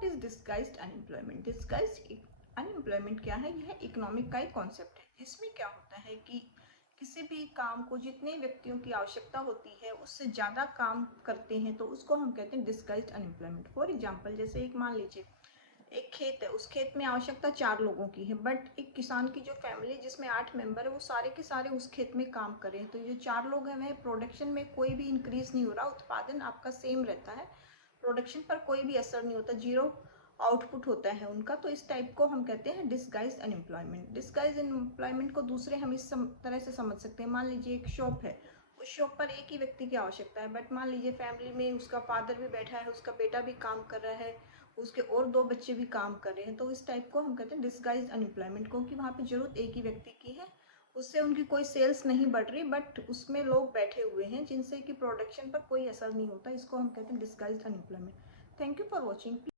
What is disguised unemployment? Disguised unemployment क्या है? यह इकोनॉमिक का एक कॉन्सेप्ट है। इसमें क्या होता है कि किसी भी काम को जितने व्यक्तियों की आवश्यकता होती है उससे ज़्यादा काम करते हैं तो उसको हम कहते हैं डिस्गाइज्ड अनएम्प्लॉयमेंट। फॉर एग्जाम्पल, जैसे एक मान लीजिए एक खेत है, उस खेत में आवश्यकता 4 लोगों की है, बट एक किसान की जो फैमिली जिसमें 8 मेंबर है वो सारे के सारे उस खेत में काम कर रहे हैं, तो ये 4 लोग हैं वह प्रोडक्शन में कोई भी इंक्रीज नहीं हो रहा, उत्पादन आपका सेम रहता है, प्रोडक्शन पर कोई भी असर नहीं होता, जीरो आउटपुट होता है उनका। तो इस टाइप को हम कहते हैं डिस्गाइज्ड अनएम्प्लॉयमेंट। डिस्गाइज्ड अनएम्प्लॉयमेंट को दूसरे हम इस तरह से समझ सकते हैं। मान लीजिए एक शॉप है, उस शॉप पर एक ही व्यक्ति की आवश्यकता है, बट मान लीजिए फैमिली में उसका फादर भी बैठा है, उसका बेटा भी काम कर रहा है, उसके और 2 बच्चे भी काम कर रहे हैं, तो इस टाइप को हम कहते हैं डिस्गाइज्ड अनएम्प्लॉयमेंट, क्योंकि वहाँ पे जरूरत एक ही व्यक्ति की है, उससे उनकी कोई सेल्स नहीं बढ़ रही, बट उसमें लोग बैठे हुए हैं जिनसे कि प्रोडक्शन पर कोई असर नहीं होता। इसको हम कहते हैं disguised unemployment. Thank you for watching.